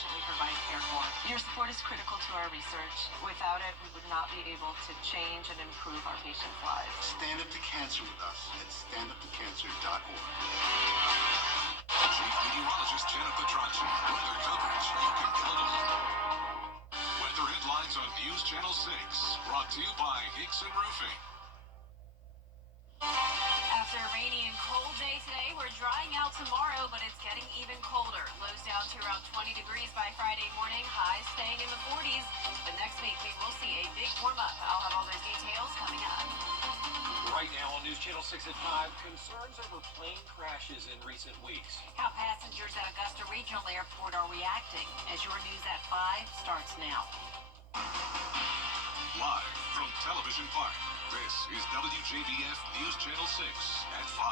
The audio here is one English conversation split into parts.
efficiently provide care for. Your support is critical to our research. Without it, we would not be able to change and improve our patients' lives. Stand up to cancer with us at standuptocancer.org. Chief Meteorologist Jenna Petracci. Weather coverage you can count on. Weather headlines on News Channel 6. Brought to you by Hickson Roofing. After a rainy and cold day today, we're drying out tomorrow, but it's getting even colder. Lows down to around 20 degrees by Friday morning, highs staying in the 40s. But next week, we will see a big warm-up. I'll have all those details coming up. Right now on News Channel 6 at 5, concerns over plane crashes in recent weeks. How passengers at Augusta Regional Airport are reacting as your News at 5 starts now. Live from Television Park, this is WJBF News Channel 6 at 5.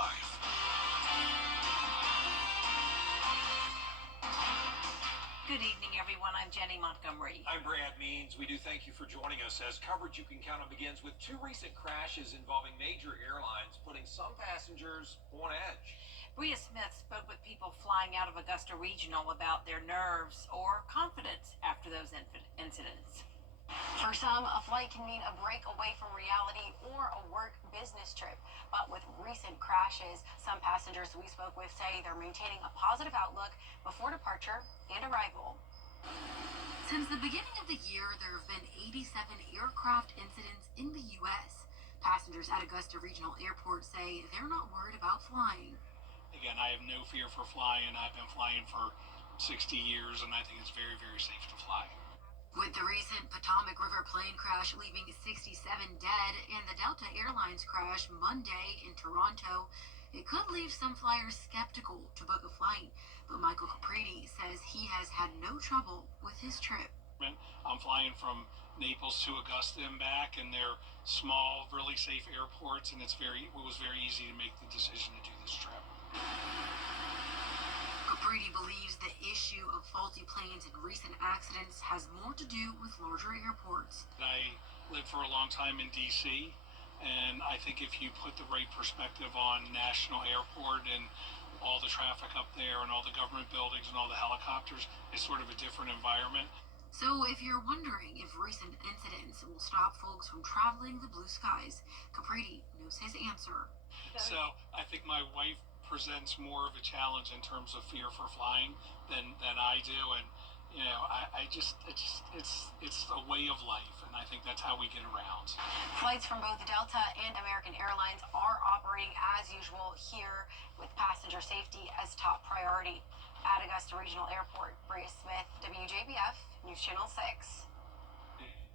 Good evening, everyone. I'm Jenny Montgomery. I'm Brad Means. We do thank you for joining us as coverage you can count on begins with two recent crashes involving major airlines, putting some passengers on edge. Bria Smith spoke with people flying out of Augusta Regional about their nerves or confidence after those incidents. For some, a flight can mean a break away from reality or a work business trip. But with recent crashes, some passengers we spoke with say they're maintaining a positive outlook before departure and arrival. Since the beginning of the year, there have been 87 aircraft incidents in the U.S. Passengers at Augusta Regional Airport say they're not worried about flying. Again, I have no fear for flying. I've been flying for 60 years, and I think it's very, very safe to fly. With the recent Potomac River plane crash leaving 67 dead and the Delta Airlines crash Monday in Toronto, it could leave some flyers skeptical to book a flight. But Michael Capriti says he has had no trouble with his trip. I'm flying from Naples to Augusta and back, and they're small, really safe airports, and it was very easy to make the decision to do this trip. Capriti believes the issue of faulty planes in recent accidents has more to do with larger airports. I lived for a long time in D.C., and I think if you put the right perspective on National Airport and all the traffic up there and all the government buildings and all the helicopters, it's sort of a different environment. So if you're wondering if recent incidents will stop folks from traveling the blue skies, Capriti knows his answer. So I think my wife presents more of a challenge in terms of fear for flying than I do, and you know, it's a way of life, and I think that's how we get around. Flights from both Delta and American Airlines are operating as usual here with passenger safety as top priority. At Augusta Regional Airport, Bria Smith, WJBF, News Channel 6.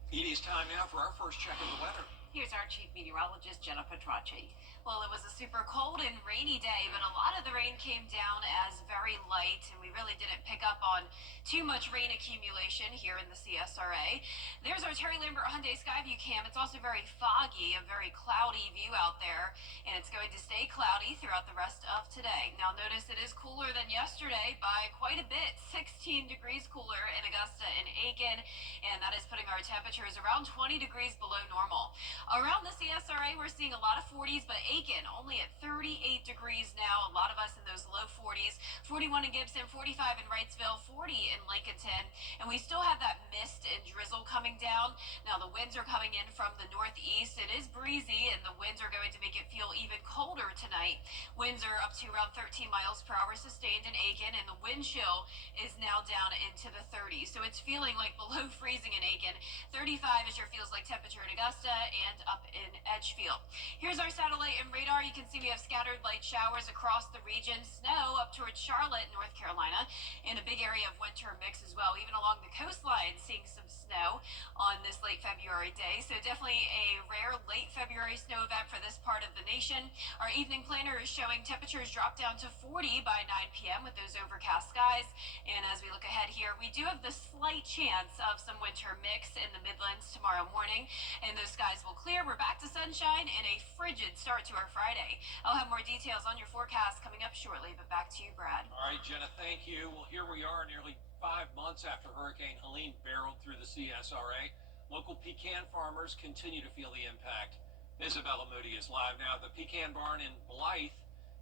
It is time now for our first check of the weather. Here's our chief meteorologist, Jenna Petracci. Well, it was a super cold and rainy day, but a lot of the rain came down as very light, and we really didn't pick up on too much rain accumulation here in the CSRA. There's our Terry Lambert Hyundai Skyview cam. It's also very foggy, a very cloudy view out there, and it's going to stay cloudy throughout the rest of today. Now, notice it is cooler than yesterday by quite a bit, 16 degrees cooler in Augusta and Aiken, and that is putting our temperatures around 20 degrees below normal. Around the CSRA, we're seeing a lot of 40s, but Aiken only at 38 degrees now. A lot of us in those low 40s. 41 in Gibson, 45 in Wrightsville, 40 in Lincolnton. And we still have that mist and drizzle coming down. Now the winds are coming in from the northeast. It is breezy, and the winds are going to make it feel even colder tonight. Winds are up to around 13 miles per hour sustained in Aiken, and the wind chill is now down into the 30s. So it's feeling like below freezing in Aiken. 35 is your feels like temperature in Augusta and up in Edgefield. Here's our satellite and radar. You can see we have scattered light showers across the region, snow up towards Charlotte, North Carolina, and a big area of winter mix as well, even along the coastline, seeing some snow on this late February day. So definitely a rare late February snow event for this part of the nation. Our evening planner is showing temperatures drop down to 40 by 9 p.m. with those overcast skies. And as we look ahead here, we do have the slight chance of some winter mix in the Midlands tomorrow morning, and those skies will clear. We're back to sunshine and a frigid start to our Friday. I'll have more details on your forecast coming up shortly, but back to you, Brad. All right, Jenna, thank you. Well, here we are nearly 5 months after Hurricane Helene barreled through the CSRA. Local pecan farmers continue to feel the impact. Isabella Moody is live now at the Pecan Barn in Blythe.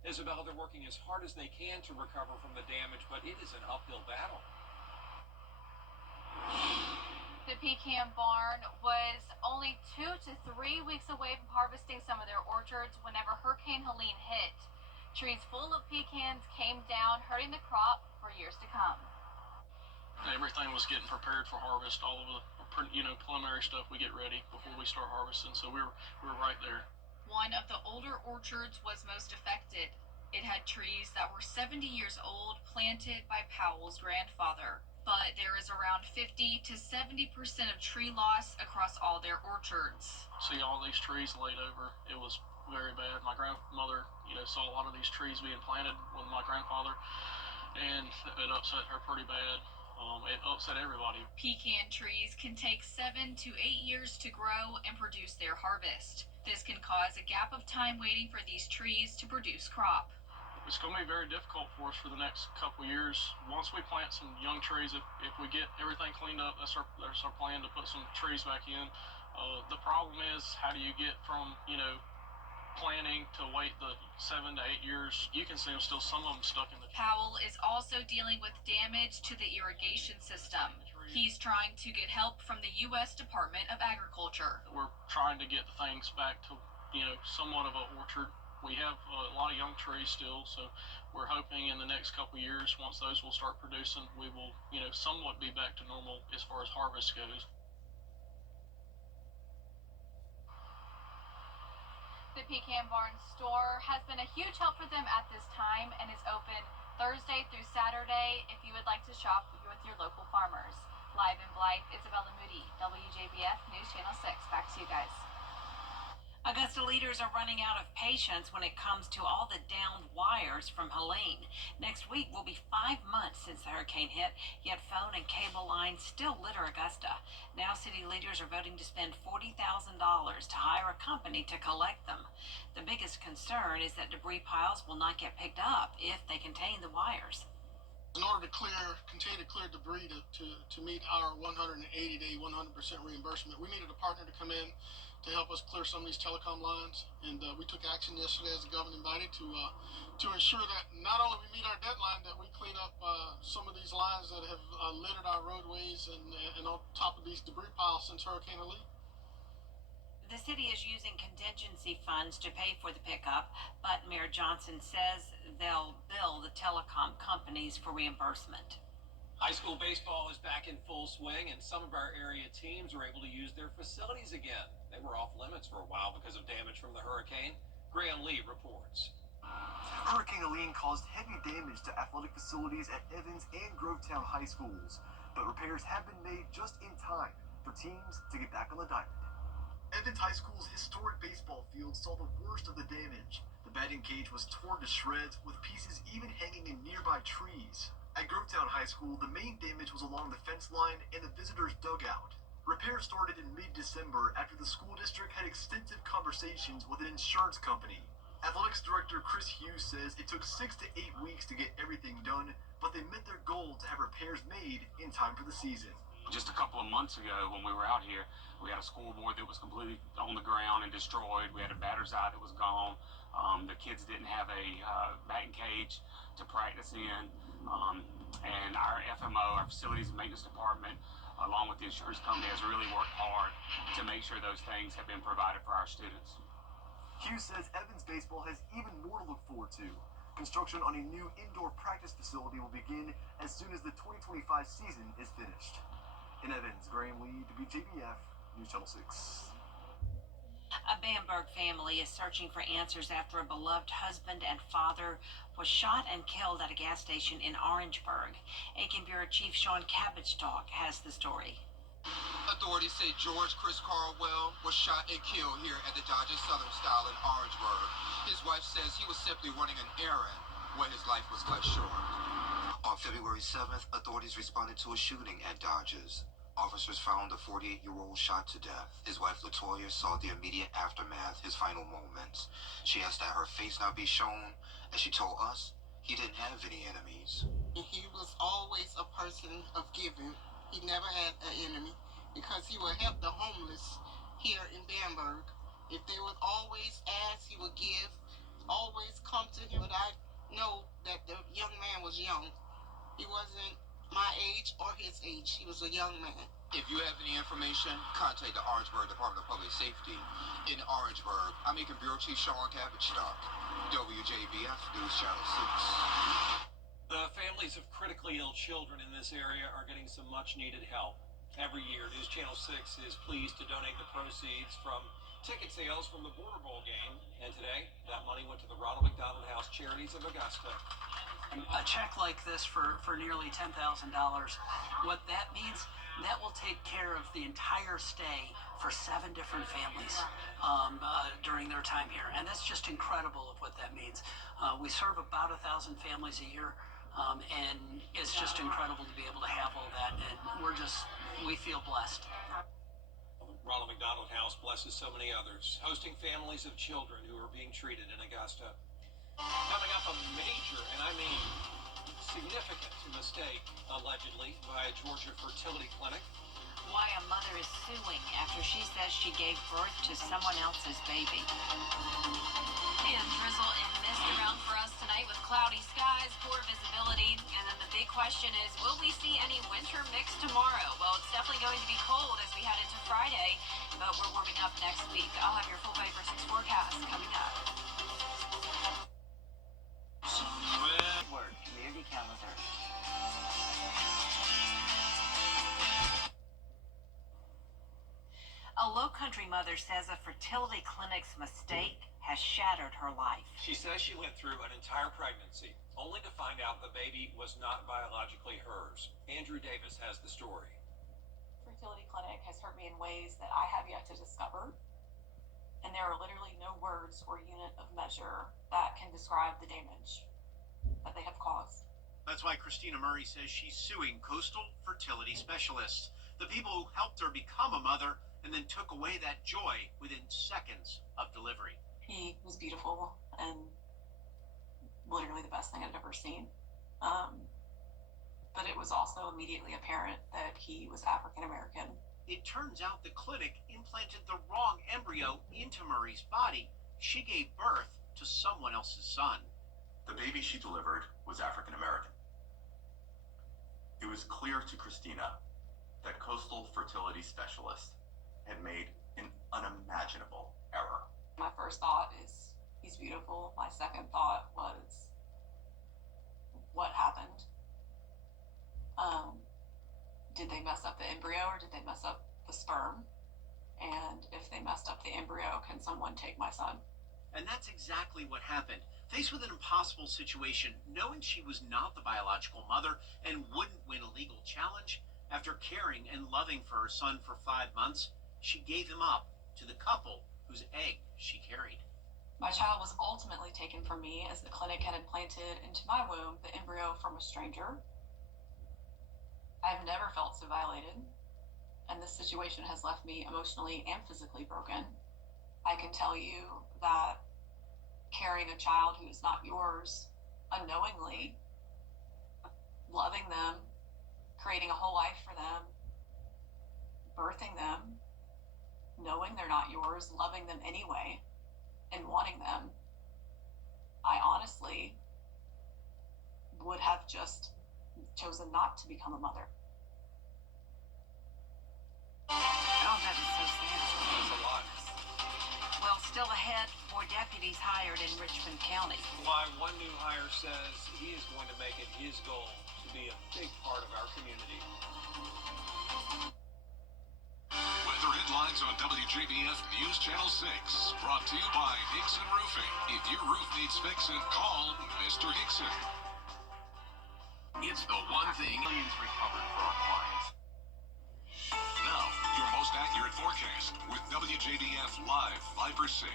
Isabella, they're working as hard as they can to recover from the damage, but it is an uphill battle. pecan barn was only 2 to 3 weeks away from harvesting some of their orchards whenever Hurricane Helene hit. Trees full of pecans came down, hurting the crop for years to come. Everything was getting prepared for harvest. All of the preliminary stuff we get ready before we start harvesting. So we were right there. One of the older orchards was most affected. It had trees that were 70 years old, planted by Powell's grandfather. But there is around 50 to 70% of tree loss across all their orchards. See all these trees laid over. It was very bad. My grandmother, saw a lot of these trees being planted with my grandfather, and it upset her pretty bad. It upset everybody. Pecan trees can take 7 to 8 years to grow and produce their harvest. This can cause a gap of time waiting for these trees to produce crop. It's going to be very difficult for us for the next couple years. Once we plant some young trees, if we get everything cleaned up, that's our plan, to put some trees back in. The problem is, how do you get from planting to wait the 7 to 8 years? You can see them still, some of them stuck in the. Powell is also dealing with damage to the irrigation system. He's trying to get help from the U.S. Department of Agriculture. We're trying to get the things back to somewhat of an orchard. We have a lot of young trees still, so we're hoping in the next couple of years, once those will start producing, we will, somewhat be back to normal as far as harvest goes. The Pecan Barn store has been a huge help for them at this time and is open Thursday through Saturday if you would like to shop with your local farmers. Live in Blythe, Isabella Moody, WJBF News Channel 6. Back to you guys. Augusta leaders are running out of patience when it comes to all the downed wires from Helene. Next week will be 5 months since the hurricane hit, yet phone and cable lines still litter Augusta. Now city leaders are voting to spend $40,000 to hire a company to collect them. The biggest concern is that debris piles will not get picked up if they contain the wires. In order to continue to clear debris to meet our 180-day, 100% reimbursement, we needed a partner to come in to help us clear some of these telecom lines, and we took action yesterday as the governing body to ensure that not only we meet our deadline, that we clean up some of these lines that have littered our roadways and on top of these debris piles since Hurricane Helene. The city is using contingency funds to pay for the pickup, but Mayor Johnson says they'll bill the telecom companies for reimbursement. High school baseball is back in full swing, and some of our area teams are able to use their facilities again. They were off limits for a while because of damage from the hurricane. Graham Lee reports. Hurricane Helene caused heavy damage to athletic facilities at Evans and Grovetown high schools, but repairs have been made just in time for teams to get back on the diamond. Evans High School's historic baseball field saw the worst of the damage. The batting cage was torn to shreds, with pieces even hanging in nearby trees. At Grovetown High School, the main damage was along the fence line and the visitors' dugout. Repairs started in mid-December after the school district had extensive conversations with an insurance company. Athletics Director Chris Hughes says it took 6 to 8 weeks to get everything done, but they met their goal to have repairs made in time for the season. Just a couple of months ago when we were out here, we had a scoreboard that was completely on the ground and destroyed. We had a batter's eye that was gone. The kids didn't have a batting cage to practice in. And our FMO, our Facilities and Maintenance Department, along with the insurance company, has really worked hard to make sure those things have been provided for our students. Hughes says Evans baseball has even more to look forward to. Construction on a new indoor practice facility will begin as soon as the 2025 season is finished. In Evans, Graham Lee, WJBF News Channel 6. A Bamberg family is searching for answers after a beloved husband and father was shot and killed at a gas station in Orangeburg. Aiken Bureau Chief Sean Cabbage-Talk has the story. Authorities say George Chris Carwell was shot and killed here at the Dodger Southern Style in Orangeburg. His wife says he was simply running an errand when his life was cut short. On February 7th, authorities responded to a shooting at Dodgers. Officers found the 48-year-old shot to death. His wife, Latoya, saw the immediate aftermath, his final moments. She asked that her face not be shown, as she told us he didn't have any enemies. He was always a person of giving. He never had an enemy because he would help the homeless here in Bamberg. If they would always ask, he would give, always come to him. But I know that the young man was young. He wasn't my age or his age. He was a young man. If you have any information, contact the Orangeburg Department of Public Safety in Orangeburg. I'm Aiken Bureau Chief Sean Cabbage-Stock, WJBF News Channel 6. The families of critically ill children in this area are getting some much-needed help. Every year, News Channel 6 is pleased to donate the proceeds from ticket sales from the Border Bowl game, and today, that money went to the Ronald McDonald House Charities of Augusta. A check like this for nearly $10,000, what that means, that will take care of the entire stay for 7 different families during their time here. And that's just incredible of what that means. We serve about 1,000 families a year, and it's just incredible to be able to have all that. And we feel blessed. Ronald McDonald House blesses so many others, hosting families of children who are being treated in Augusta. Coming up, a major, and I mean significant mistake, allegedly, by a Georgia fertility clinic. Why a mother is suing after she says she gave birth to someone else's baby. And drizzle and mist around for us tonight with cloudy skies, poor visibility. And then the big question is, will we see any winter mix tomorrow? Well, it's definitely going to be cold as we head into Friday, but we're warming up next week. I'll have your full Viper 6 forecast coming up. Word community calendar. A Lowcountry mother says a fertility clinic's mistake has shattered her life. She says she went through an entire pregnancy, only to find out the baby was not biologically hers. Andrew Davis has the story. Fertility clinic has hurt me in ways that I have yet to discover. And there are literally no words or unit of measure that can describe the damage that they have caused. That's why Christina Murray says she's suing Coastal Fertility Specialists, the people who helped her become a mother and then took away that joy within seconds of delivery. He was beautiful and literally the best thing I'd ever seen. But it was also immediately apparent that he was African American. It turns out the clinic implanted the wrong embryo into Murray's body. She gave birth to someone else's son. The baby she delivered was African American. It was clear to Christina that Coastal Fertility Specialist had made an unimaginable error. My first thought is, he's beautiful. My second thought was, what happened? Did they mess up the embryo or did they mess up the sperm? And if they messed up the embryo, can someone take my son? And that's exactly what happened. Faced with an impossible situation, knowing she was not the biological mother and wouldn't win a legal challenge, after caring and loving for her son for 5 months, she gave him up to the couple whose egg she carried. My child was ultimately taken from me as the clinic had implanted into my womb the embryo from a stranger. I've never felt so violated, and this situation has left me emotionally and physically broken. I can tell you that carrying a child who is not yours unknowingly, loving them, creating a whole life for them, birthing them, knowing they're not yours, loving them anyway, and wanting them, I honestly would have just chosen not to become a mother. Oh, that is so sad. That's a lot. Well, still ahead, more deputies hired in Richmond County. Why one new hire says he is going to make it his goal to be a big part of our community. Weather headlines on WJBF News Channel 6. Brought to you by Hickson Roofing. If your roof needs fixing, call Mr. Hickson. It's the one thing millions recovered for our clients. Now, your most accurate forecast with WJBF Live Viper 6.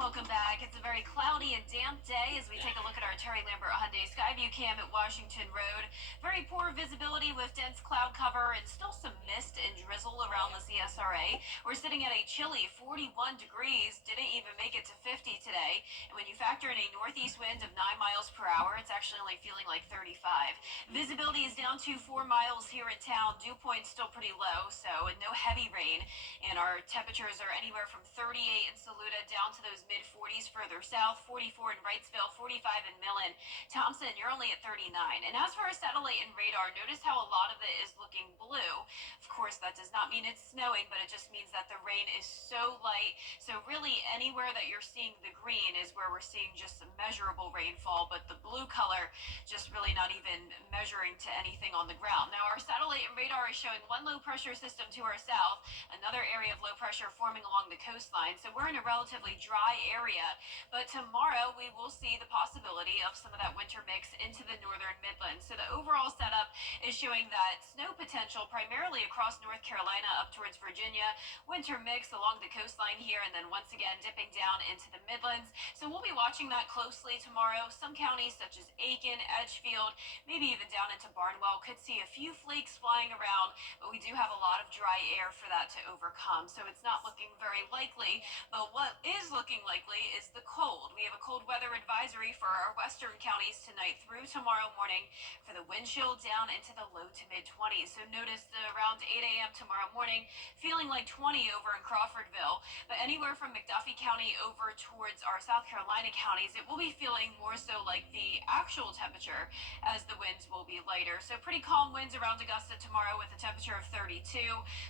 Welcome back. It's a very cloudy and damp day as we take a look at our Terry Lambert Hyundai Skyview cam at Washington Road. Very poor visibility with dense cloud cover and still some mist and drizzle around the CSRA. We're sitting at a chilly 41 degrees. Didn't even make it to 50 today. And when you factor in a northeast wind of 9 miles per hour, it's actually only feeling like 35. Visibility is down to 4 miles here in town. Dew point's still pretty low, so no heavy rain. And our temperatures are anywhere from 38 in Saluda down to those those mid-40s further south, 44 in Wrightsville, 45 in Millen. Thompson, you're only at 39. And as for our satellite and radar, notice how a lot of it is looking blue. Of course, that does not mean it's snowing, but it just means that the rain is so light. So really anywhere that you're seeing the green is where we're seeing just some measurable rainfall, but the blue color just really not even measuring to anything on the ground. Now our satellite and radar is showing one low pressure system to our south, another area of low pressure forming along the coastline. So we're in a relatively dry area, but tomorrow we will see the possibility of some of that winter mix into the northern Midlands. So the overall setup is showing that snow potential primarily across North Carolina up towards Virginia, winter mix along the coastline here, and then once again dipping down into the Midlands. So we'll be watching that closely tomorrow. Some counties such as Aiken, Edgefield, maybe even down into Barnwell could see a few flakes flying around, but we do have a lot of dry air for that to overcome. So it's not looking very likely, but what is looking likely is the cold. We have a cold weather advisory for our western counties tonight through tomorrow morning for the wind chill down into the low to mid 20s. So notice around 8 a.m. tomorrow morning, feeling like 20 over in Crawfordville, but anywhere from McDuffie County over towards our South Carolina counties, it will be feeling more so like the actual temperature as the winds will be lighter. So pretty calm winds around Augusta tomorrow with a temperature of 32,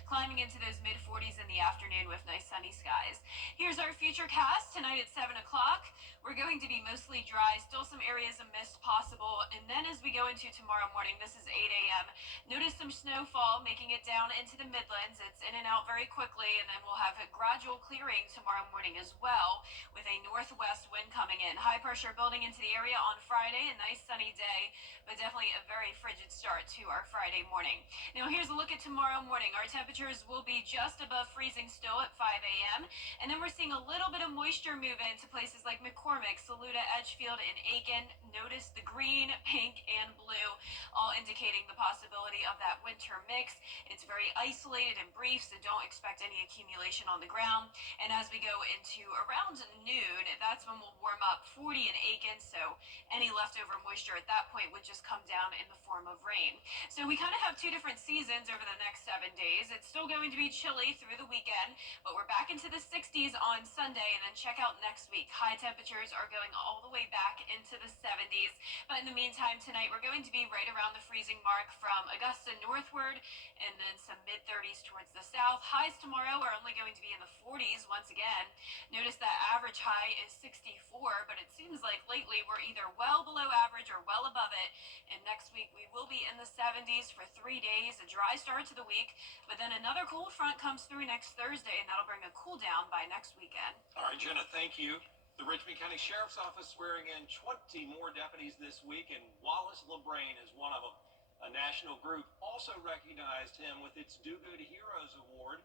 climbing into those mid 40s in the afternoon with nice sunny skies. Here's our future cast tonight at 7 o'clock. We're going to be mostly dry, still some areas of mist possible, and then as we go into tomorrow morning, this is 8 a.m., notice some snowfall making it down into the Midlands. It's in and out very quickly, and then we'll have a gradual clearing tomorrow morning as well with a northwest wind coming in. High pressure building into the area on Friday, a nice sunny day, but definitely a very frigid start to our Friday morning. Now here's a look at tomorrow morning. Our temperatures will be just above freezing still at 5 a.m., and then we're seeing a little bit of moisture move into places like McCormick, Saluda, Edgefield, and Aiken. Notice the green, pink, and blue, all indicating the possibility of that winter mix. It's very isolated and brief, so don't expect any accumulation on the ground. And as we go into around noon, that's when we'll warm up 40 in Aiken, so any leftover moisture at that point would just come down in the form of rain. So we kind of have two different seasons over the next 7 days. It's still going to be chilly through the weekend, but we're back into the 60s on Sunday, and then check out next week. High temperatures are going all the way back into the 70s, but in the meantime tonight we're going to be right around the freezing mark from Augusta northward, and then some mid 30s towards the south. Highs tomorrow are only going to be in the 40s once again. Notice that average high is 64, but it seems like lately we're either well below average or well above it, and next week we will be in the 70s for 3 days, a dry start to the week, but then another cold front comes through next Thursday, and that'll bring a cool down by next weekend. All right, Jenna, thank you. The Richmond County Sheriff's Office swearing in 20 more deputies this week, and Wallace LeBrain is one of them. A national group also recognized him with its Do Good Heroes Award.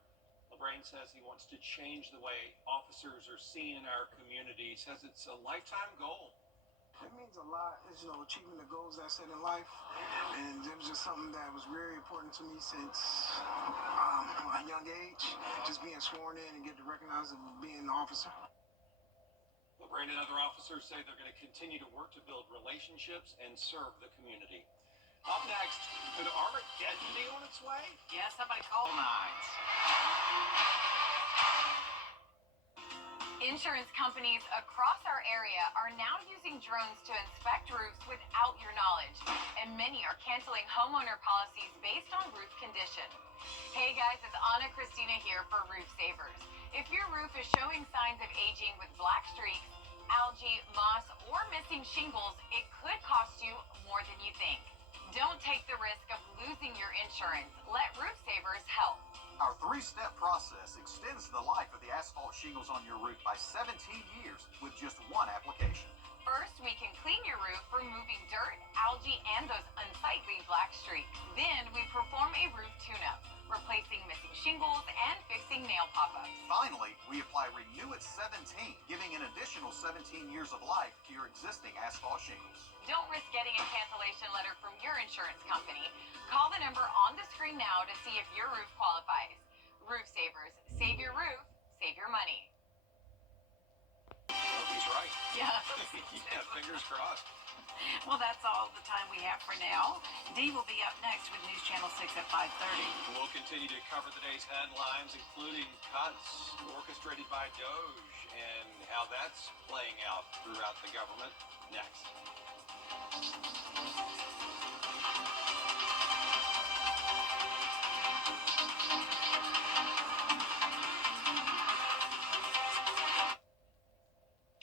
LeBrain says he wants to change the way officers are seen in our community. He says it's a lifetime goal. It means a lot, achieving the goals I set in life, and it was just something that was very important to me since a young age, just being sworn in and get to recognize of being an officer. LeBrain and other officers say they're going to continue to work to build relationships and serve the community. Up next, could Armageddon be on its way? Yeah, somebody call 9. Insurance companies across our area are now using drones to inspect roofs without your knowledge, and many are canceling homeowner policies based on roof condition. Hey guys, it's Anna Christina here for Roof Savers. If your roof is showing signs of aging with black streaks, algae, moss, or missing shingles, it could cost you more than you think. Don't take the risk of losing your insurance. Let Roof Savers help. Our 3-step process extends the life of the asphalt shingles on your roof by 17 years with just one application. First, we can clean your roof, removing dirt, algae, and those unsightly black streaks. Then, we perform a roof tune-up, replacing missing shingles and fixing nail pop-ups. Finally, we apply Renew at 17, giving an additional 17 years of life to your existing asphalt shingles. Don't risk getting a cancellation letter from your insurance company. Call the number on the screen now to see if your roof qualifies. Roof Savers. Save your roof, save your money. I hope he's right. Yeah. Yeah, fingers crossed. Well, that's all the time we have for now. Dee will be up next with News Channel 6 at 5:30. We'll continue to cover the day's headlines, including cuts orchestrated by Doge and how that's playing out throughout the government. Next.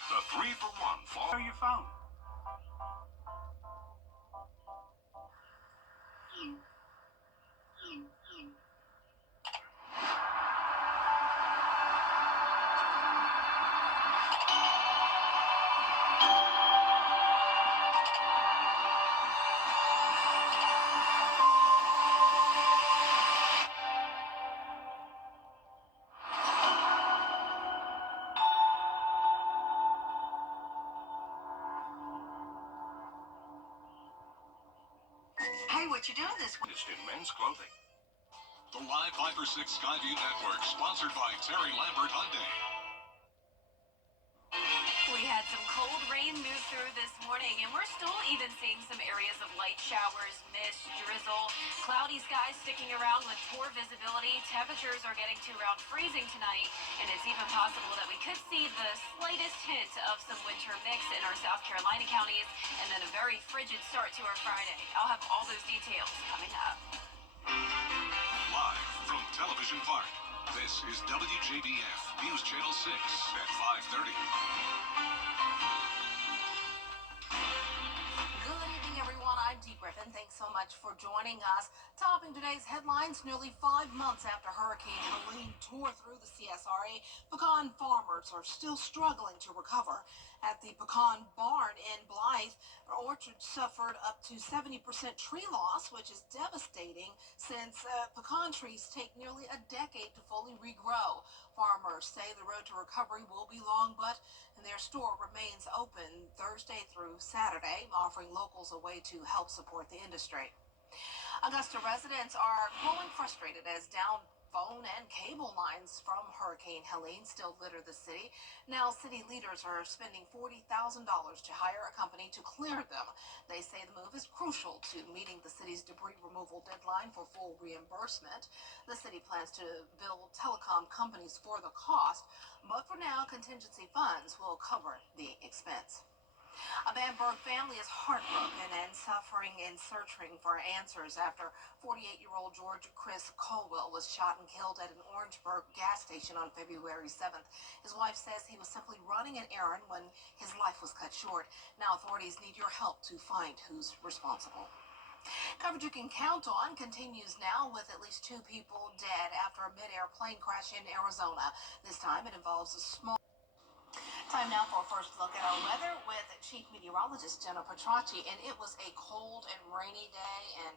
The 3-for-1 fall. Show your phone. Hey, what you doing this week? In men's clothing. The Live Viper 6 Skyview Network, sponsored by Terry Lambert Hyundai. We had some cold rain move through this morning, and we're still even seeing some areas of light showers, mist, drizzle, cloudy skies sticking around with poor visibility. Temperatures are getting to around freezing tonight, and it's even possible that we could see the slightest hint of some winter mix in our South Carolina counties, and then a very frigid start to our Friday. I'll have all those details coming up. Live from Television Park, this is WJBF News Channel 6 at 5:30. Good evening, everyone. I'm Dee Griffin. Thanks so much for joining us. Topping today's headlines, nearly 5 months after Hurricane Helene tore through the CSRA, pecan farmers are still struggling to recover. At the pecan barn in Blythe, orchards suffered up to 70% tree loss, which is devastating since pecan trees take nearly a decade to fully regrow. Farmers say the road to recovery will be long, but their store remains open Thursday through Saturday, offering locals a way to help support the industry. Augusta residents are growing frustrated as down phone and cable lines from Hurricane Helene still litter the city. Now, city leaders are spending $40,000 to hire a company to clear them. They say the move is crucial to meeting the city's debris removal deadline for full reimbursement. The city plans to bill telecom companies for the cost, but for now, contingency funds will cover the expense. A Bamberg family is heartbroken and suffering in searching for answers after 48-year-old George Chris Colwell was shot and killed at an Orangeburg gas station on February 7th. His wife says he was simply running an errand when his life was cut short. Now authorities need your help to find who's responsible. Coverage you can count on continues now with at least 2 people dead after a mid-air plane crash in Arizona. This time it involves a small... Time now for a first look at our weather with Chief Meteorologist Jenna Petracci, and it was a cold and rainy day, and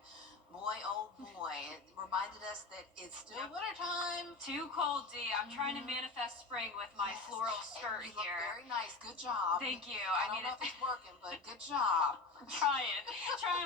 boy, oh boy, it reminded us that it's still wintertime. Too cold, Dee. I'm trying to manifest spring with my floral skirt You look here. very nice. Good job. Thank you. I don't know if it's working, but good job. I'm trying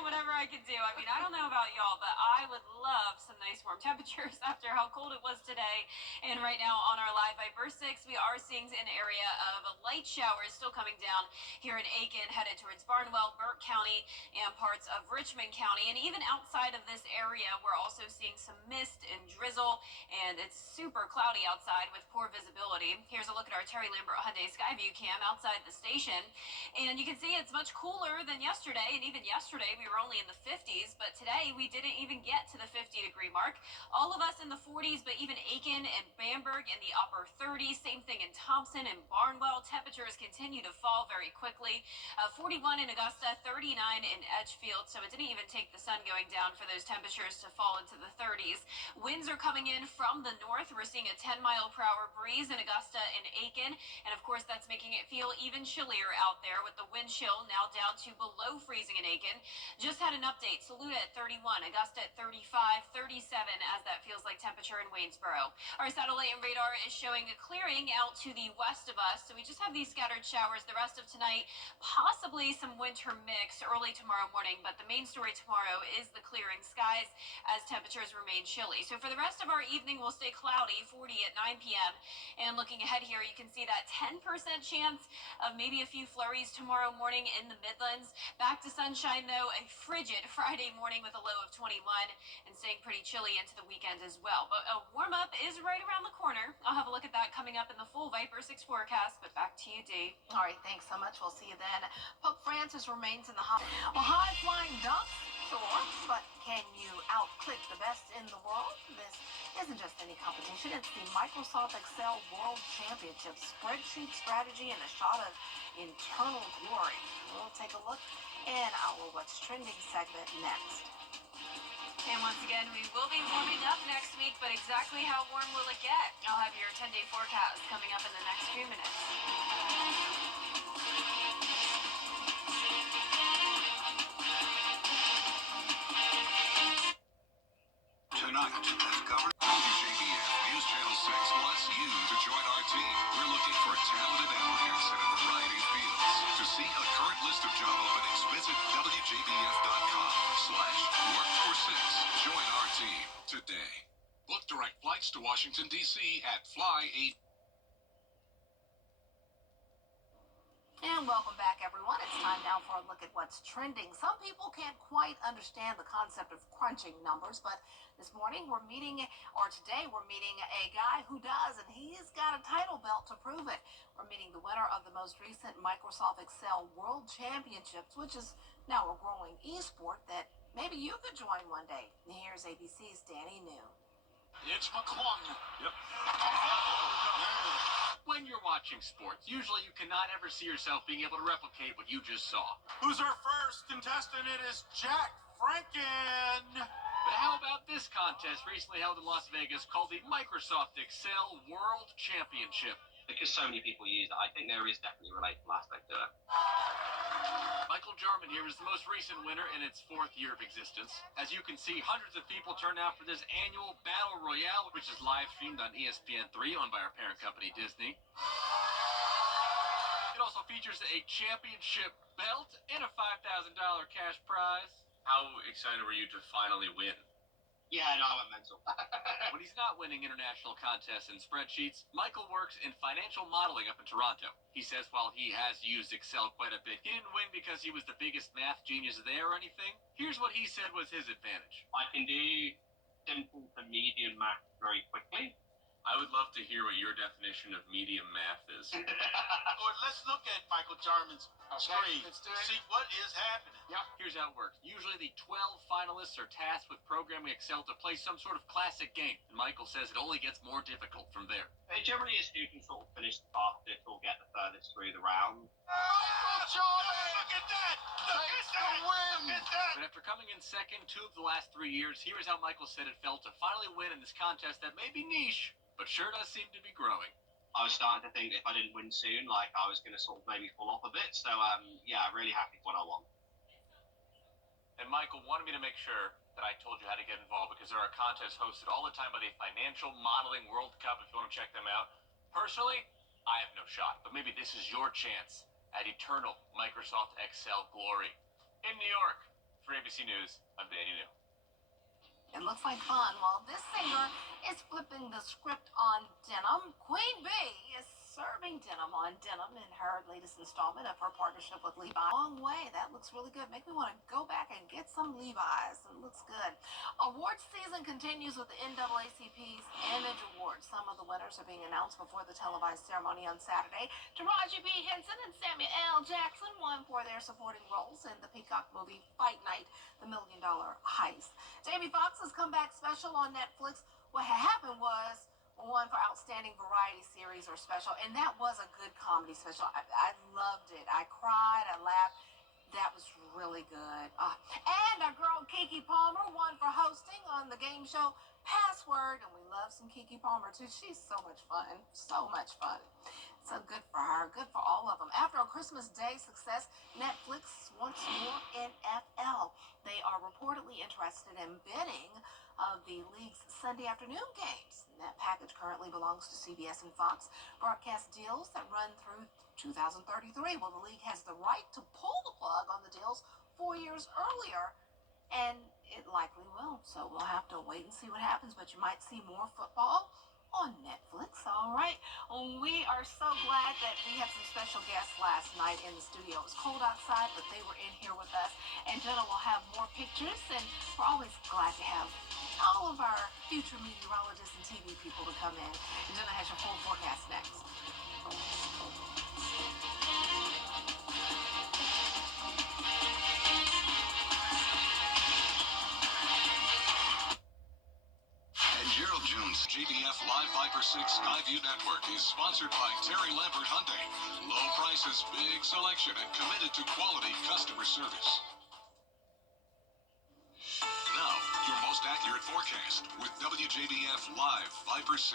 whatever I can do. I mean, I don't know about y'all, but I would love some nice warm temperatures after how cold it was today. And right now on our Live Viper 6, we are seeing an area of a light shower still coming down here in Aiken, headed towards Barnwell, Burke County, and parts of Richmond County. And even outside of this area, we're also seeing some mist and drizzle, and it's super cloudy outside with poor visibility. Here's a look at our Terry Lambert Hyundai Skyview cam outside the station. And you can see it's much cooler than yesterday, and even yesterday we were only in the 50s, but today we didn't even get to the 50-degree mark. All of us in the 40s, but even Aiken and Bamberg in the upper 30s. Same thing in Thompson and Barnwell. Temperatures continue to fall very quickly. 41 in Augusta, 39 in Edgefield, so it didn't even take the sun going down for those temperatures to fall into the 30s. Winds are coming in from the north. We're seeing a 10-mile-per-hour breeze in Augusta and Aiken, and of course that's making it feel even chillier out there with the wind chill now down to below freezing in Aiken. Just had an update. Saluda at 31, Augusta at 35, 37 as that feels like temperature in Waynesboro. Our satellite and radar is showing a clearing out to the west of us, so we just have these scattered showers the rest of tonight, possibly some winter mix early tomorrow morning, but the main story tomorrow is the clearing skies as temperatures remain chilly. So for the rest rest of our evening will stay cloudy, 40 at 9 p.m. And looking ahead here, you can see that 10% chance of maybe a few flurries tomorrow morning in the Midlands. Back to sunshine, though, a frigid Friday morning with a low of 21 and staying pretty chilly into the weekend as well. But a warm up is right around the corner. I'll have a look at that coming up in the full Viper 6 forecast. But back to you, Dee. All right, thanks so much. We'll see you then. Pope Francis remains in the hospital. Well, high-flying ducks, sure, but can you outclick the best in the world? This isn't just any competition. It's the Microsoft Excel World Championship. Spreadsheet strategy and a shot of internal glory. We'll take a look in our What's Trending segment next. And once again, we will be warming up next week, but exactly how warm will it get? I'll have your 10-day forecast coming up in the next few minutes. Tonight, as Governor WJBF News Channel 6 wants you to join our team. We're looking for talented applicants in a variety of fields. To see a current list of job openings, visit WJBF.com/workfor6. Join our team today. Book direct flights to Washington, D.C. at Fly8. And welcome back, everyone. It's time now for a look at what's trending. Some people can't quite understand the concept of crunching numbers, but this morning today we're meeting a guy who does, and he's got a title belt to prove it. We're meeting the winner of the most recent Microsoft Excel World Championships, which is now a growing esport that maybe you could join one day. Here's ABC's Danny New. It's McClung. Yep. When you're watching sports, usually you cannot ever see yourself being able to replicate what you just saw. Who's our first contestant? It is Jack Franken. But how about this contest recently held in Las Vegas called the Microsoft Excel World Championship? Because so many people use it, I think there is definitely a relatable aspect to it. Michael Jarman here is the most recent winner in its 4th year of existence. As you can see, hundreds of people turn out for this annual Battle Royale, which is live streamed on ESPN3, owned by our parent company, Disney. It also features a championship belt and a $5,000 cash prize. How excited were you to finally win? Yeah, no, I went mental. When he's not winning international contests and spreadsheets, Michael works in financial modeling up in Toronto. He says while he has used Excel quite a bit, he didn't win because he was the biggest math genius there or anything. Here's what he said was his advantage. I can do simple to medium math very quickly. I would love to hear what your definition of medium math is. Or let's look at Michael Jarman's screen. See what is happening. Yeah. Here's how it works. Usually the 12 finalists are tasked with programming Excel to play some sort of classic game. And Michael says it only gets more difficult from there. It generally is who can sort of finish the fastest or get the furthest through the round. Michael Jarman! Look at that! Look at that! Look at that! But after coming in second 2 of the last 3 years, here is how Michael said it felt to finally win in this contest that may be niche, but sure does seem to be growing. I was starting to think if I didn't win soon, like I was going to sort of maybe fall off a bit. So, yeah, really happy with what I won. And Michael wanted me to make sure that I told you how to get involved because there are contests hosted all the time by the Financial Modeling World Cup if you want to check them out. Personally, I have no shot, but maybe this is your chance at eternal Microsoft Excel glory. In New York, for ABC News, I'm Danny New. It looks like fun. Well, this singer is flipping the script on denim. Queen Bee is serving denim on denim in her latest installment of her partnership with Levi's. Long way. That looks really good. Make me want to go back and get some Levi's. It looks good. Awards season continues with the NAACP's Image Awards. Some of the winners are being announced before the televised ceremony on Saturday. Taraji P. Henson and Samuel L. Jackson won for their supporting roles in the Peacock movie Fight Night, The $1 Million Heist. Jamie Foxx's comeback special on Netflix. What happened was one for Outstanding Variety Series or Special, and that was a good comedy special. I loved it. I cried, I laughed. That was really good. And our girl Keke Palmer won for hosting on the game show Password, and we love some Keke Palmer too. She's so much fun. So much fun. So good for her. Good for all of them. After a Christmas Day success, Netflix wants more NFL. They are reportedly interested in bidding of the league's Sunday afternoon games. And that package currently belongs to CBS and Fox. Broadcast deals that run through 2033. Well, the league has the right to pull the plug on the deals 4 years earlier. And it likely will. So we'll have to wait and see what happens, but you might see more football on Netflix. All right. Well, we are so glad that we had some special guests last night in the studio. It was cold outside, but they were in here with us. And Jenna will have more pictures, and we're always glad to have all of our future meteorologists and TV people to come in. And Jenna has your full forecast next. And Gerald Jones, JBF Live Viper 6 Skyview Network is sponsored by Terry Lambert Hyundai. Low prices, big selection, and committed to quality customer service. Now, your most accurate forecast with WJBF Live Viper 6.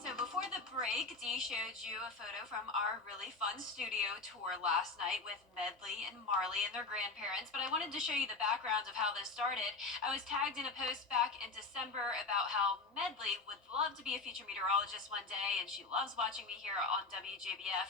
So before the break, Dee showed you a photo from our really fun studio tour last night with Medley and Marley and their grandparents, but I wanted to show you the background of how this started. I was tagged in a post back in December about how Medley would love to be a future meteorologist one day, and she loves watching me here on WJBF,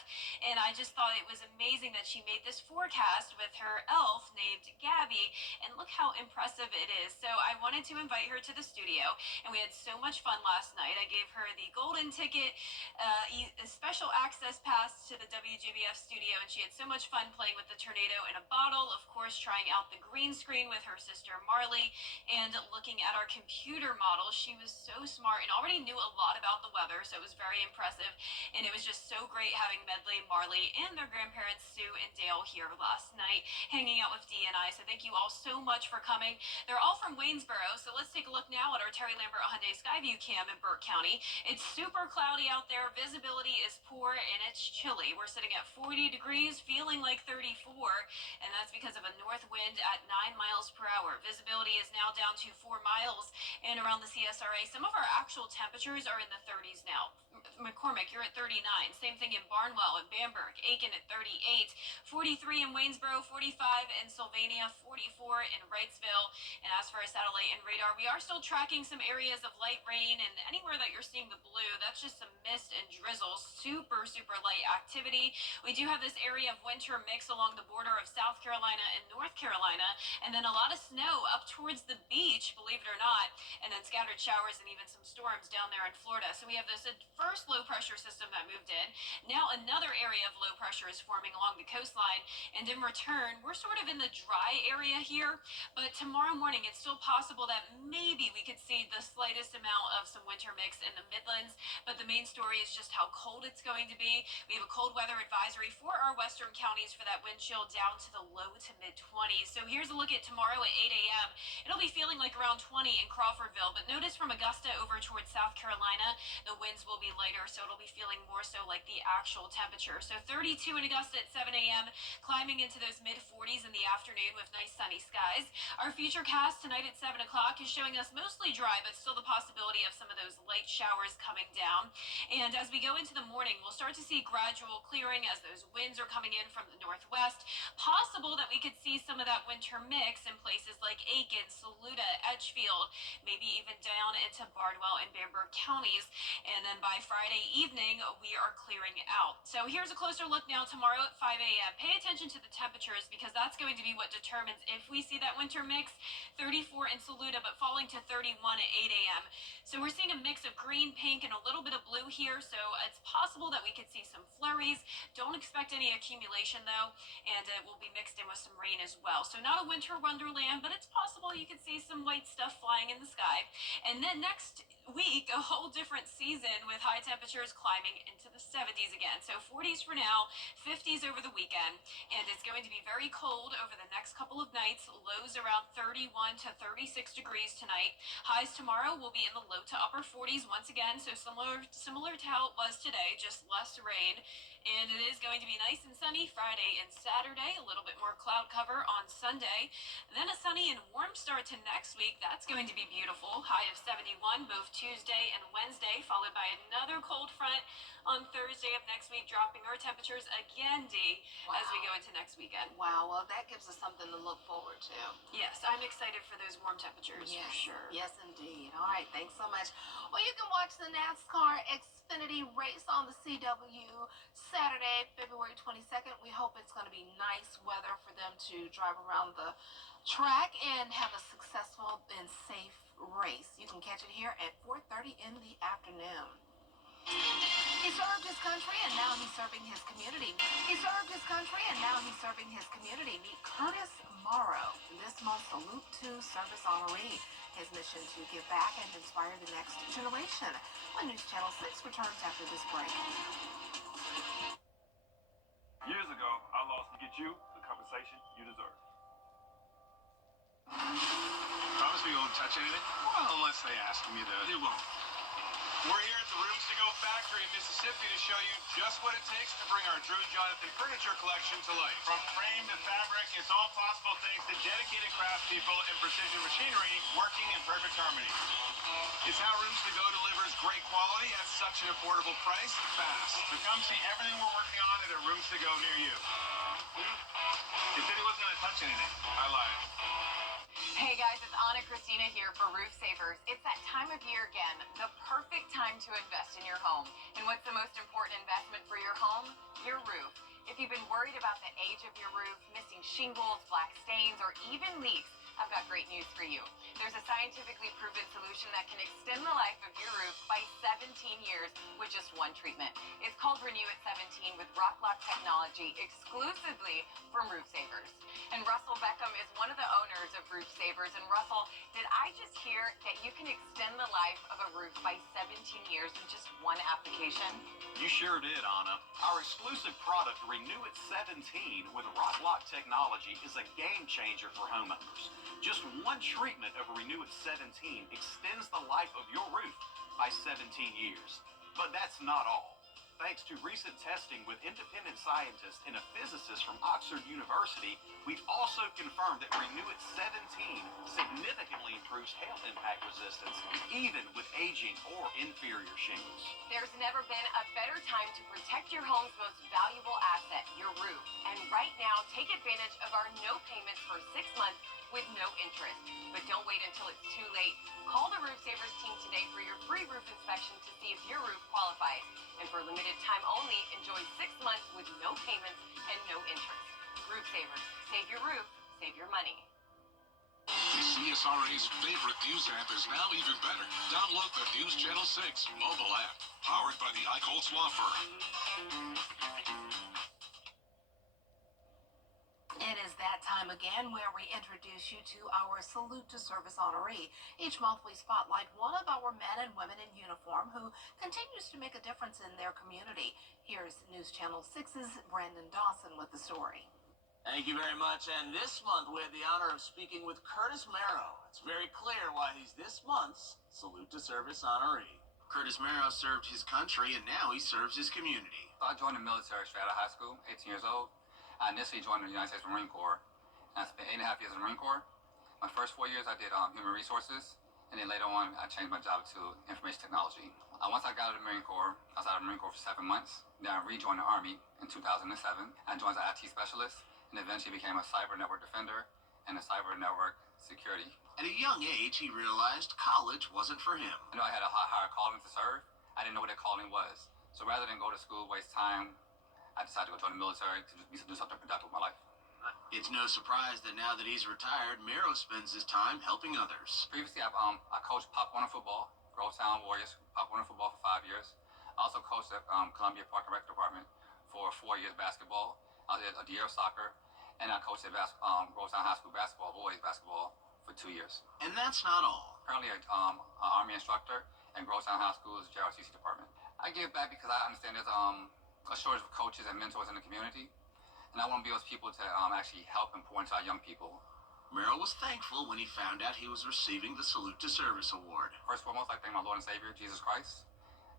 and I just thought it was amazing that she made this forecast with her elf named Gabby, and look how impressive it is. So I wanted to invite her to the studio, and we had so much fun last night. I gave her the golden ticket, a special access pass to the WJBF studio, and she had so much fun playing with the tornado in a bottle, of course trying out the green screen with her sister Marley, and looking at our computer model. She was so smart and already knew a lot about the weather, so it was very impressive, and it was just so great having Medley, Marley, and their grandparents Sue and Dale here last night, hanging out with Dee and I. So thank you all so much for coming. They're all from Waynesboro, so let's take a look now at our Terry Lambert Hyundai Skyview cam in Burke County. It's super cloudy out there, visibility is poor, and it's chilly. We're sitting at 40 degrees, feeling like 34, and that's because of a north wind at 9 miles per hour. Visibility is now down to 4 miles, and around the CSRA, some of our actual temperatures are in the 30s now. McCormick, you're at 39. Same thing in Barnwell and Bamberg. Aiken at 38. 43 in Waynesboro, 45 in Sylvania, 44 in Wrightsville. And as for our satellite and radar, we are still tracking some areas of light rain, and anywhere that you're seeing the blue, that's just some mist and drizzle. Super, super light activity. We do have this area of winter mix along the border of South Carolina and North Carolina, and then a lot of snow up towards the beach, believe it or not, and then scattered showers and even some storms down there in Florida. So we have this first low pressure system that moved in. Now another area of low pressure is forming along the coastline, and in return, we're sort of in the dry area here, but tomorrow morning it's still possible that maybe we could see the slightest amount of some winter mix in the Midlands, but the main story is just how cold it's going to be. We have a cold weather advisory for our western counties for that wind chill down to the low to mid 20s. So here's a look at tomorrow at 8 a.m. It'll be feeling like around 20 in Crawfordville, but notice from Augusta over towards South Carolina, the winds will be lighter, so it'll be feeling more so like the actual temperature. So 32 in Augusta at 7 a.m., climbing into those mid 40s in the afternoon with nice sunny skies. Our future cast tonight at 7 o'clock is showing us mostly dry, but still the possibility of some of those light showers coming down. And as we go into the morning, we'll start to see gradual clearing as those winds are coming in from the northwest. Possible that we could see some of that winter mix in places like Aiken, Saluda, Edgefield, maybe even down into Bardwell and Bamberg counties. And then by Friday evening, we are clearing out. So here's a closer look now tomorrow at 5 a.m. Pay attention to the temperatures because that's going to be what determines if we see that winter mix. 34 in Saluda, but falling to 31 at 8 a.m. So we're seeing a mix of green, pink, and a little bit of blue here, so it's possible that we could see some flurries. Don't expect any accumulation, though, and it will be mixed in with some rain as well. So not a winter wonderland, but it's possible you could see some white stuff flying in the sky. And then next week, a whole different season with high temperatures climbing into the 70s again. So 40s for now, 50s over the weekend, and it's going to be very cold over the next couple of nights. Lows around 31 to 36 degrees tonight. Highs tomorrow will be in the low to upper 40s once again, so similar to how it was today, just less rain. And it is going to be nice and sunny Friday and Saturday, a little bit more cloud cover on Sunday. Then a sunny and warm start to next week. That's going to be beautiful. High of 71 both Tuesday and Wednesday, followed by another cold front on Thursday of next week, dropping our temperatures again, Dee, as we go into next weekend. Wow, well, that gives us something to look forward to. Yes, I'm excited for those warm temperatures, Yes, for sure. yes, indeed. All right, thanks so much. Well, you can watch the NASCAR Xfinity race on the CW Saturday, February 22nd. We hope it's going to be nice weather for them to drive around the track and have a successful and safe race. You can catch it here at 4:30 in the afternoon. He served his country and now he's serving his community. He served his country and now he's serving his community. Meet Curtis Morrow, this month's Salute to Service honoree. His mission to give back and inspire the next generation. When News Channel 6 returns after this break. Years ago, I lost to get you the compensation you deserve. Promise me you won't touch anything? Well, unless they ask me to. They won't. We're here at the Rooms to Go factory in Mississippi to show you just what it takes to bring our Drew and Jonathan furniture collection to life. From frame to fabric, it's all possible thanks to dedicated craftspeople and precision machinery working in perfect harmony. It's how Rooms to Go delivers great quality at such an affordable price, fast. So come see everything we're working on at a Rooms to Go near you. He said he wasn't going to touch anything. I lied. Hey guys, it's Anna Christina here for Roof Savers. It's that time of year again, the perfect time to invest in your home. And what's the most important investment for your home? Your roof. If you've been worried about the age of your roof, missing shingles, black stains, or even leaks, I've got great news for you. There's a scientifically proven solution that can extend the life of your roof by 17 years with just one treatment. It's called Renew at 17 with Rock Lock technology exclusively from Roof Savers. And Russell Beckham is one of the owners of Roof Savers. And Russell, did I just hear that you can extend the life of a roof by 17 years in just one application? You sure did, Anna. Our exclusive product, Renew at 17 with Rock Lock technology, is a game changer for homeowners. Just one treatment of Renew at 17 extends the life of your roof by 17 years. But that's not all. Thanks to recent testing with independent scientists and a physicist from Oxford University, we've also confirmed that Renew at 17 significantly improves hail impact resistance, even with aging or inferior shingles. There's never been a better time to protect your home's most valuable asset, your roof. And right now, take advantage of our no payments for 6 months with no interest. But don't wait until it's too late. Call the Roof Savers team today for your free roof inspection to see if your roof qualifies. And for a limited time only, enjoy 6 months with no payments and no interest. Roof Savers. Save your roof. Save your money. The CSRA's favorite news app is now even better. Download the News Channel 6 mobile app, powered by the Eichholz Law Firm. It is that time again where we introduce you to our Salute to Service honoree. Each month we spotlight one of our men and women in uniform who continues to make a difference in their community. Here's News Channel 6's Brandon Dawson with the story. Thank you very much. And this month we had the honor of speaking with Curtis Morrow. It's very clear why he's this month's Salute to Service honoree. Curtis Morrow served his country and now he serves his community. I joined the military straight out of high school, 18 years old. I initially joined the United States Marine Corps, and I spent 8.5 years in the Marine Corps. My first 4 years I did human resources, and then later on I changed my job to information technology. Once I got out of the Marine Corps, I was out of the Marine Corps for 7 months. Then I rejoined the Army in 2007. I joined as an IT specialist, and eventually became a cyber network defender and a cyber network security. At a young age, he realized college wasn't for him. I know I had a higher calling to serve. I didn't know what that calling was. So rather than go to school, waste time, I decided to go join the military to do something productive with my life. It's no surprise that now that he's retired, Morrow spends his time helping others. Previously, I coached Pop Warner football, Grovetown Warriors, Pop Warner football for 5 years. I also coached at Columbia Park and Rec Department for 4 years basketball. I did a year of soccer, and I coached at Grovetown High School basketball, boys basketball, for 2 years. And that's not all. Currently, an Army instructor in Grovetown High School's JRTC department. I give back because I understand there's a shortage of coaches and mentors in the community, and I want to be those people to actually help and pour into our young people. Morrow was thankful when he found out he was receiving the Salute to Service Award. First and foremost, I thank my Lord and Savior, Jesus Christ,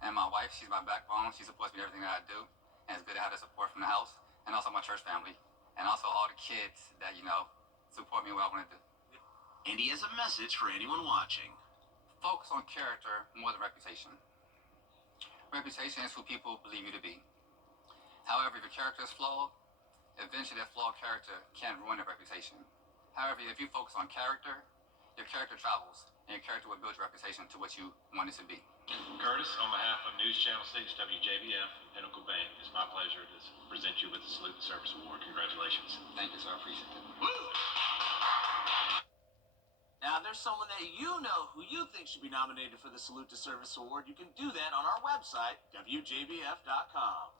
and my wife. She's my backbone. She supports me in everything that I do, and it's good to have the support from the house, and also my church family, and also all the kids that, support me in what I want to do. And he has a message for anyone watching. focus on character more than reputation. Reputation is who people believe you to be. However, if your character is flawed, eventually that flawed character can ruin a reputation. However, if you focus on character, your character travels, and your character will build your reputation to what you want it to be. Curtis, on behalf of News Channel 6 WJBF and Pinnacle Bank, it's my pleasure to present you with the Salute to Service Award. Congratulations. Thank you, sir. I appreciate it. Now, if there's someone that you know who you think should be nominated for the Salute to Service Award, you can do that on our website, WJBF.com.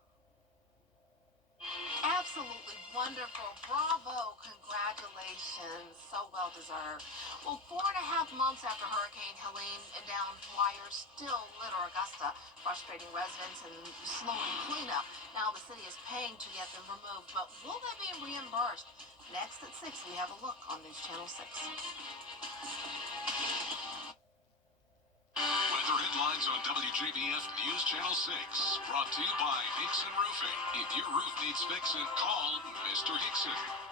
Absolutely wonderful. Bravo. Congratulations. So well deserved. Well, 4.5 months after Hurricane Helene, downed wires still litter Augusta, frustrating residents and slowing cleanup. Now the city is paying to get them removed, but will they be reimbursed? Next at 6, we have a look on News Channel 6. Weather headlines on WJBF News Channel 6. Brought to you by Hickson Roofing. If your roof needs fixing, call Mr. Hickson.